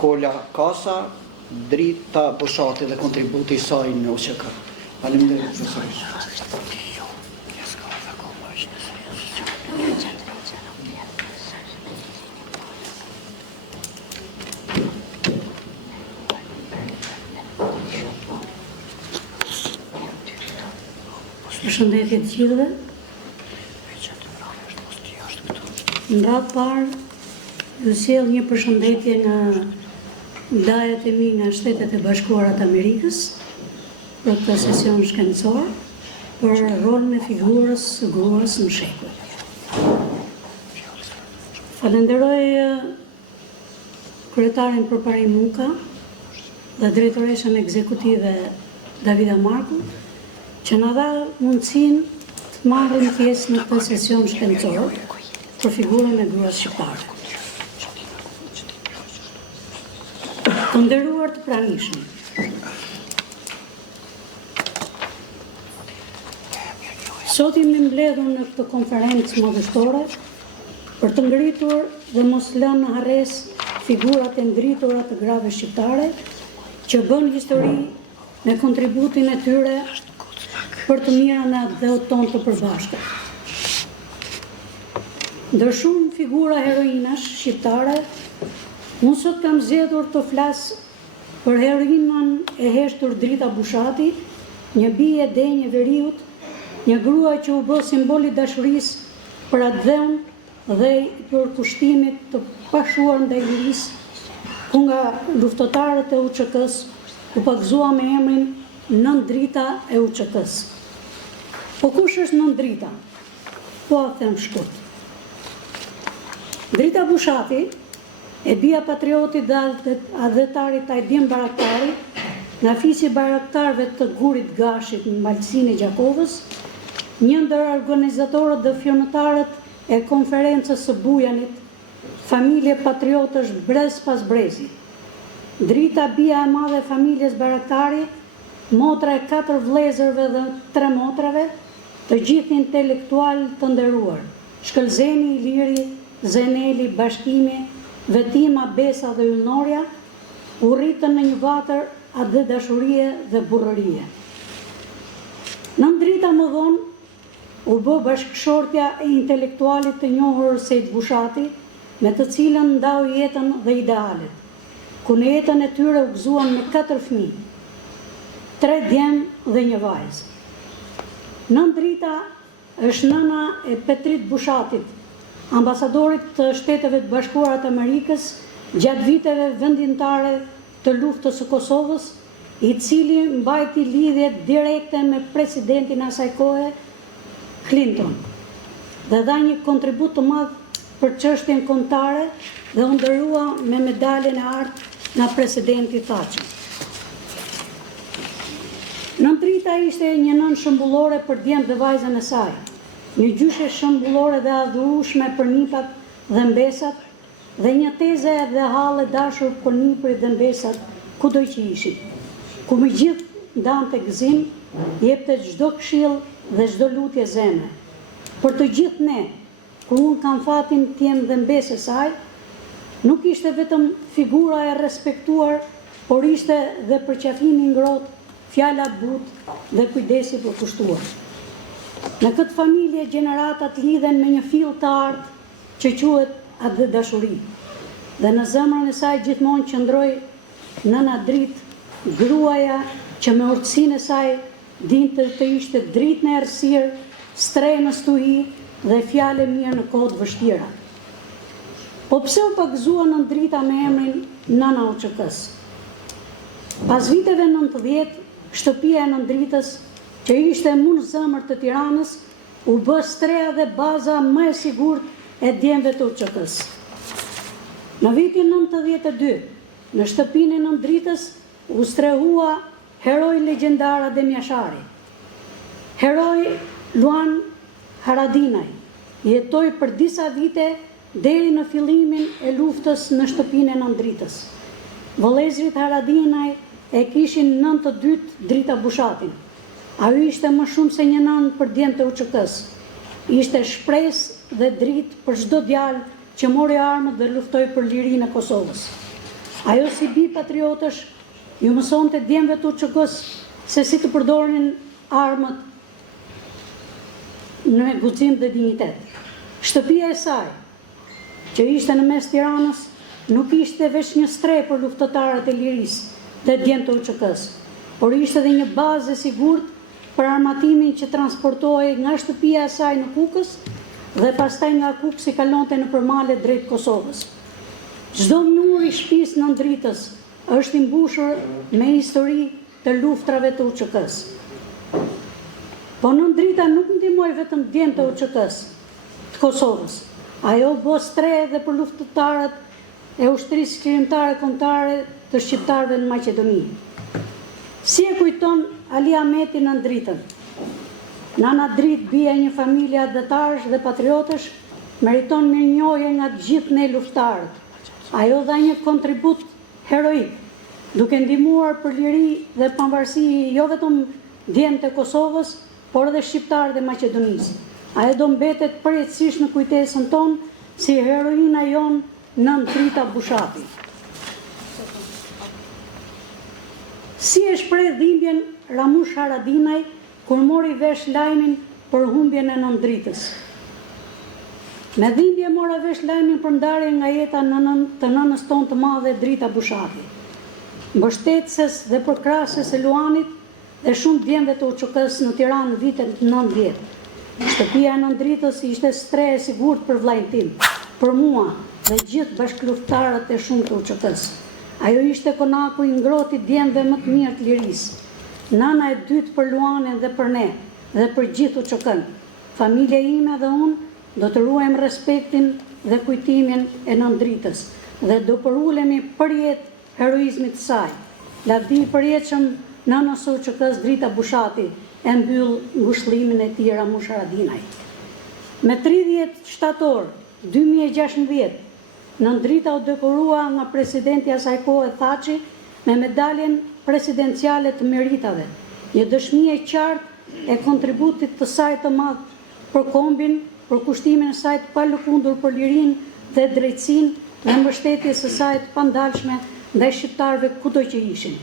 Kola Kasa, Drita Bushati dhe kontributi i saj në UÇK. Faleminderit profesor. Përshëndetje të gjithëve. Nga parë, ju sjell një përshëndetje nga ndajat e mi nga Shtetet e Bashkuara të Amerikës për këtë sesion shkencor për rolin e figurës së gruas në shekull. Falenderoj kryetarin përparim Muka dhe drejtoreshën ekzekutive Davida Marku që na dha mundësinë të marrim pjesë në këtë sesion shkencor për figurën e gruas shqiptare. Të nderuar të pranishëm, sot jemi mbledhur në këtë konferencë modestore për të ngritur dhe mos lënë në harres figurat e ndritura të grave shqiptare që bën histori me kontributin e tyre për të mirën e atëdhëut tonë të përbashkët. Ndër shumë figura heroinash shqiptare, unë sot kam zgjedhur të flas për heroinën e heshtur Drita Bushati, një bie e denjë e veriut, një grua që u bë simboli dashurisë për atëdhëun dhe për kushtimit të pashuar ndaj lirisë, ku nga luftëtarët e UÇK-s u pagëzua me emrin Nën Drita e UÇK-s. Po kush është Nën Drita? Po a them shkurt. Drita Bushati, e bia patriotit dhe adhetarit Ajdin Baraktari, nga fisi baraktarëve të Gurit Gashit në Malsinë e Gjakovës, një ndër organizatorët dhe firmëtarët e konferencës së Bujanit, familje patriotësh brez pas brezi. Drita, bia e madhe e familjes Baraktari, motra e 4 vëllezërve dhe 3 motrave, të gjithë intelektual të nderuar, Shkëlzeni, Iliri, Zeneli, Bashkimi, Vetima, Besa dhe Yllnorja, u rritën në një vatër atë dashurie dhe burrërie. Nën Drita më vonë u bë bashkëshortja e intelektualit të njohur Sejt Bushati, me të cilën ndau jetën dhe idealet, ku në jetën e tyre u gëzuan me 4 fëmijë, 3 djemë dhe një vajzë. Nën Drita është nëna e Petrit Bushatit, ambasadorit të Shteteve të Bashkuara të Amerikës gjatë viteve vendimtare të luftës së Kosovës, i cili mbajti lidhje direkte me presidentin asaj kohe, Clinton, dhe dha një kontribut të madh për çështjen kombëtare dhe u nderua me medaljen e artë nga presidenti Thatcher. Nën Drita ishte një nën shëmbullore për djemt dhe vajzën e saj, një gjyshe shëmbullore dhe adhurueshme për nipat dhe mbesat, dhe një teze dhe hallë dashur për niprit dhe mbesat kudo që ishin, ku me gjithë ndante gëzim, jepte çdo këshill dhe çdo lutje zemre. Për të gjithë ne, ku unë kam fatin të jem dhe mbesë e saj, nuk ishte vetëm figura e respektuar, por ishte dhe përqafimi i ngrohtë, fjala butë dhe kujdesi për kushtuar. Në këtë familje gjeneratat lidhen me një fill të artë që quhet atë dashuri. Dhe në zemrën e saj gjithmonë qëndroi nëna Dritë, gruaja që me urtësinë e saj dinte të ishte dritë në errësirë, strej në stuhi dhe fjale mirë në kohë të vështira. Po pse u pagëzua Nën Drita me emrin nëna UÇK-s? Pas viteve 90, shtëpia e Nën Dritës, që ishte mund zemër të Tiranës, u bë streha dhe baza më e sigurt e djemve të UÇK-s. Në vitin 92, në shtëpinë e Nën Dritës u strehua heroi legjendar Adem Jashari. Heroi Luan Haradinaj jetoi për disa vite deri në fillimin e luftës në shtëpinë e Nën Dritës. Vëllezërit Haradinaj e kishin nën të dytë Drita Bushatin. Ajo ishte më shumë se një nën për djemt të UÇK-s. Ishte shpresë dhe dritë për çdo djalë që mori armët dhe luftoi për lirinë e Kosovës. Ajo si bi patriotësh ju mëson të djemve të UÇK-s se si të përdorin armët në guxim dhe dinjitet. Shtëpia e saj, që ishte në mes Tiranës, nuk ishte veç një streh për luftëtarët e lirisë dhe djemt të UÇK-s, por ishte dhe një bazë e sigurt për armatimin që transportohej nga shtëpia e saj në Kukës dhe pastaj nga Kukës i kalonte në përmale drejt Kosovës. Çdo mur i shtëpisë Nën Dritës është i mbushur me histori të luftrave të UÇK-s. Po Nën Drita nuk ndihmoi vetëm djemt të UÇK-s të Kosovës. Ajo bë streh edhe për luftëtarët e ushtrisë krijimtare kombëtare të shqiptarëve në Maqedoni. Si e kujton Ali Ahmeti Nën Dritën? Nana Dritë, bia e një familje adhetarësh dhe patriotësh, meriton mirënjohje nga të gjithë ne luftëtarët. Ajo dha një kontribut heroik, duke ndihmuar për liri dhe pavarësi jo vetëm djemt e Kosovës, por edhe shqiptarët e Maqedonisë. Ajo do mbetet përjetësisht në kujtesën tonë si heroina jonë Nën Drita Bushati. Si e shpreh dhimbjen Ramush Haradinaj kur mori vesh lajmin për humbjen e Nën Dritës. Me dhimbje mora vesh lajmin për ndarjen nga jeta të nënës tonë të madhe Drita Bushati, mbështetëses dhe përkrases e Luanit dhe shumë djemve të UÇK-s në Tiranë në vitet 90. Shtëpia e Nën Dritës ishte streh e sigurt për vllajën tim, për mua dhe gjithë bashkëluftëtarët e shumë të UÇK-s. Ajo ishte konaku i ngrohtë i djemve më të mirë të lirisë. Nana e dytë për Luanin dhe për ne dhe për gjithë UÇK-n. Familja ime dhe unë do të ruajmë respektin dhe kujtimin e Nën Dritës dhe do përulemi përjet heroizmit të saj. Lavdi i përjetshëm nënës së UÇK-s Drita Bushati e mbyll ngushëllimin e tij Ramush Haradinaj. Me 30 shtator 2016, Nën Drita u dekorua nga presidenti asaj kohe Thaçi me medaljen presidenciale të meritave, një dëshmi e qartë e kontributit të saj të madh për kombin, për kushtimin e saj të palëkundur për lirinë dhe drejtësinë dhe mbështetjes së saj të pandalshme ndaj shqiptarëve kudo që ishin.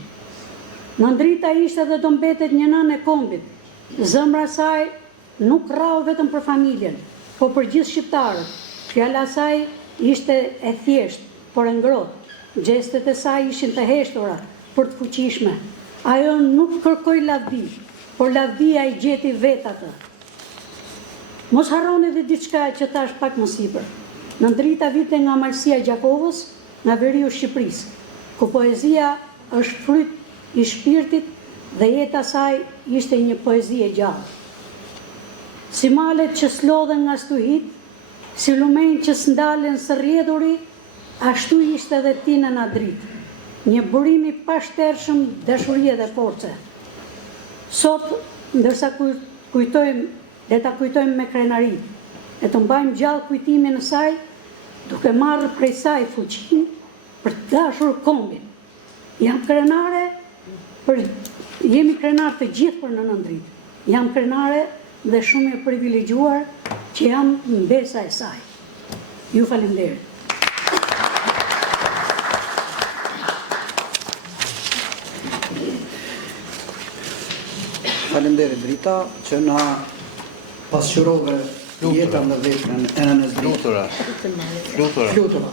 Nën Drita ishte dhe do mbetet një nënë e kombit. Zemra e saj nuk rrau vetëm për familjen, por për gjithë shqiptarët. Fjala e saj ishte e thjeshtë, por e ngrohtë. Gjestet e saj ishin të heshtura, por të fuqishme. Ajo nuk kërkoi lavdi, por lavdia i gjeti vetë atë. Mos harroni dhe diçka që thash pak më sipër. Nën Drita vite nga Malësia e Gjakovës, nga veriu Shqipërisë, ku poezia është fryt i shpirtit dhe jeta saj ishte një poezi e gjallë. Si malet që slodhen nga stuhit, si lumenj që s'ndalen së rrjedhuri, ashtu ishte edhe ti Nana Dritë, një burim i pashtershëm dashurie dhe force. Sot, ndërsa kujtojmë, le ta kujtojmë me krenari, e të mbajmë gjallë kujtimin e saj, duke marrë prej saj fuqinë për të dashur kombin. Jemi krenar të gjithë për Nën Dritë. Jam krenare dhe shumë e privilegjuar që jam mbesa e saj. Ju falenderit. Falenderit Drita që na pasqyrove jetën dhe veprën e nënës Dritë. Flutura. Flutura.